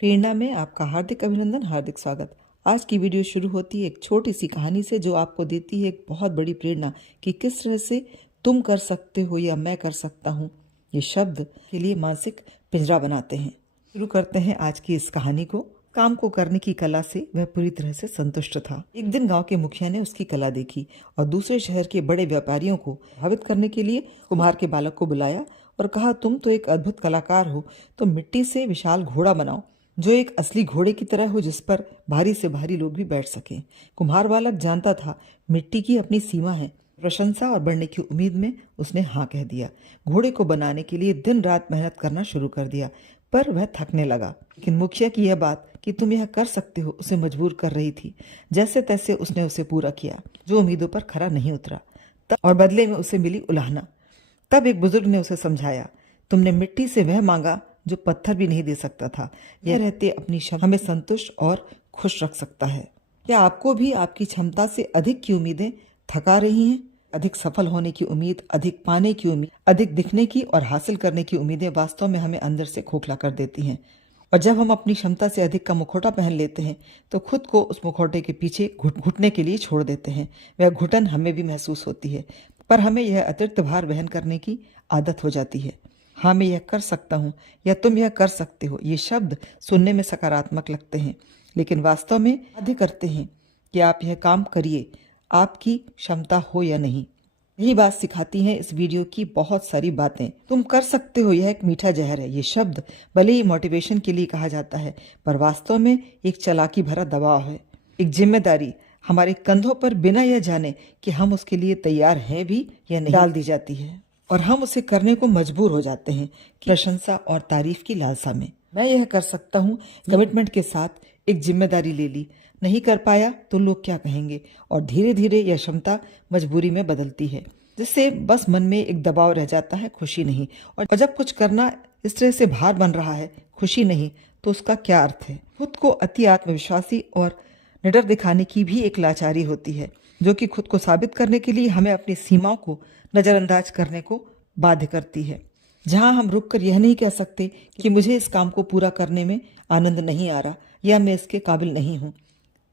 प्रेरणा में आपका हार्दिक अभिनंदन, हार्दिक स्वागत। आज की वीडियो शुरू होती है एक छोटी सी कहानी से जो आपको देती है एक बहुत बड़ी प्रेरणा कि किस तरह से तुम कर सकते हो या मैं कर सकता हूँ, ये शब्द के लिए मानसिक पिंजरा बनाते हैं। शुरू करते हैं आज की इस कहानी को। काम को करने की कला से वह पूरी तरह से संतुष्ट था। एक दिन गांव के मुखिया ने उसकी कला देखी और दूसरे शहर के बड़े व्यापारियों को प्रभावित करने के लिए कुम्हार के बालक को बुलाया और कहा, तुम तो एक अद्भुत कलाकार हो, तो मिट्टी से विशाल घोड़ा बनाओ जो एक असली घोड़े की तरह हो, जिस पर भारी से भारी लोग भी बैठ सकें। कुम्हार बालक जानता था मिट्टी की अपनी सीमा है। प्रशंसा और बढ़ने की उम्मीद में उसने हाँ कह दिया। घोड़े को बनाने के लिए दिन रात मेहनत करना शुरू कर दिया, पर वह थकने लगा। लेकिन मुखिया की यह बात कि तुम यह कर सकते हो उसे मजबूर कर रही थी। जैसे तैसे उसने उसे पूरा किया, जो उम्मीदों पर खरा नहीं उतरा, और बदले में उसे मिली उलाहना। तब एक बुजुर्ग ने उसे समझाया, तुमने मिट्टी से वह मांगा जो पत्थर भी नहीं दे सकता था। यह रहते अपनी क्षमता हमें संतुष्ट और खुश रख सकता है। क्या आपको भी आपकी क्षमता से अधिक की उम्मीदें थका रही हैं? अधिक सफल होने की उम्मीद, अधिक पाने की उम्मीद, अधिक दिखने की और हासिल करने की उम्मीदें वास्तव में हमें अंदर से खोखला कर देती हैं। और जब हम अपनी क्षमता से अधिक का मुखौटा पहन लेते हैं तो खुद को उस मुखौटे के पीछे घुटने के लिए छोड़ देते हैं। वह घुटन हमें भी महसूस होती है, पर हमें यह अतिरिक्त भार वहन करने की आदत हो जाती है। हाँ, मैं यह कर सकता हूँ या तुम यह कर सकते हो, ये शब्द सुनने में सकारात्मक लगते हैं, लेकिन वास्तव में बाध्य करते हैं कि आप यह काम करिए, आपकी क्षमता हो या नहीं। यही बात सिखाती हैं इस वीडियो की बहुत सारी बातें। तुम कर सकते हो, यह एक मीठा जहर है। ये शब्द भले ही मोटिवेशन के लिए कहा जाता है, पर वास्तव में एक चालाकी भरा दबाव है। एक जिम्मेदारी हमारे कंधों पर बिना यह जाने कि हम उसके लिए तैयार हैं भी या नहीं डाल दी जाती है, और हम उसे करने को मजबूर हो जाते हैं प्रशंसा और तारीफ की लालसा में। मैं यह कर सकता हूँ कमिटमेंट के साथ एक जिम्मेदारी ले ली, नहीं कर पाया तो लोग क्या कहेंगे, और धीरे धीरे यह क्षमता मजबूरी में बदलती है, जिससे बस मन में एक दबाव रह जाता है, खुशी नहीं। और जब कुछ करना इस तरह से भार बन रहा है, खुशी नहीं, तो उसका क्या अर्थ है? खुद को अति आत्मविश्वासी और निडर दिखाने की भी एक लाचारी होती है, जो कि खुद को साबित करने के लिए हमें अपनी सीमाओं को नजरअंदाज करने को बाध्य करती है। जहां हम रुककर यह नहीं कह सकते कि मुझे इस काम को पूरा करने में आनंद नहीं आ रहा या मैं इसके काबिल नहीं हूं।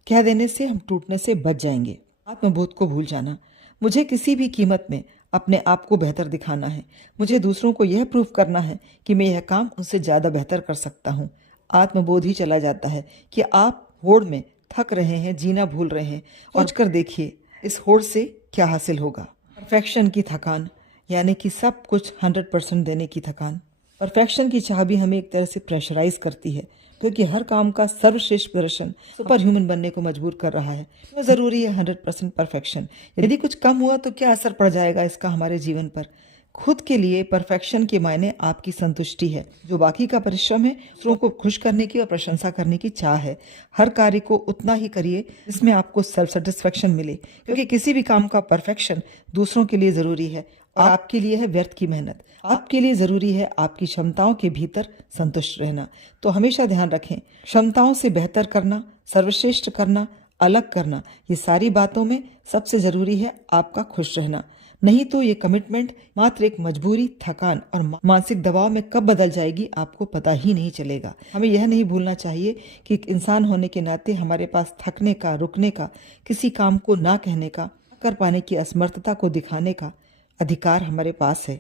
कह देने से हम टूटने से बच जाएंगे। आत्मबोध को भूल जाना। मुझे किसी भी कीमत में अपने आप को बेहतर दिखाना है। मुझे दूसरों को यह प्रूफ करना है कि मैं यह काम उनसे ज्यादा बेहतर कर सकता हूँ। आत्मबोध ही चला जाता है कि आप होड़ में थक रहे हैं, जीना भूल रहे हैं, और कर देखिए इस होड़ से क्या हासिल होगा। परफेक्शन की थकान, यानी कि सब कुछ 100% देने की थकान। परफेक्शन की चाह भी हमें एक तरह से प्रेशराइज करती है, क्योंकि हर काम का सर्वश्रेष्ठ प्रदर्शन सुपर ह्यूमन बनने को मजबूर कर रहा है। तो जरूरी है 100% परफेक्शन। यदि कुछ कम हुआ तो क्या असर पड़ जाएगा इसका हमारे जीवन पर? खुद के लिए परफेक्शन के मायने आपकी संतुष्टि है, जो बाकी का परिश्रम है दूसरों को खुश करने की और प्रशंसा करने की चाह है। हर कार्य को उतना ही करिए जिसमें आपको सेल्फ सेटिस्फेक्शन मिले, क्योंकि किसी भी काम का परफेक्शन दूसरों के लिए जरूरी है और आपके लिए है व्यर्थ की मेहनत। आपके लिए जरूरी है आपकी क्षमताओं के भीतर संतुष्ट रहना। तो हमेशा ध्यान रखें, क्षमताओं से बेहतर करना, सर्वश्रेष्ठ करना, अलग करना, ये सारी बातों में सबसे जरूरी है आपका खुश रहना। नहीं तो ये कमिटमेंट मात्र एक मजबूरी, थकान और मानसिक दबाव में कब बदल जाएगी आपको पता ही नहीं चलेगा। हमें यह नहीं भूलना चाहिए कि एक इंसान होने के नाते हमारे पास थकने का, रुकने का, किसी काम को ना कहने का, कर पाने की असमर्थता को दिखाने का अधिकार हमारे पास है।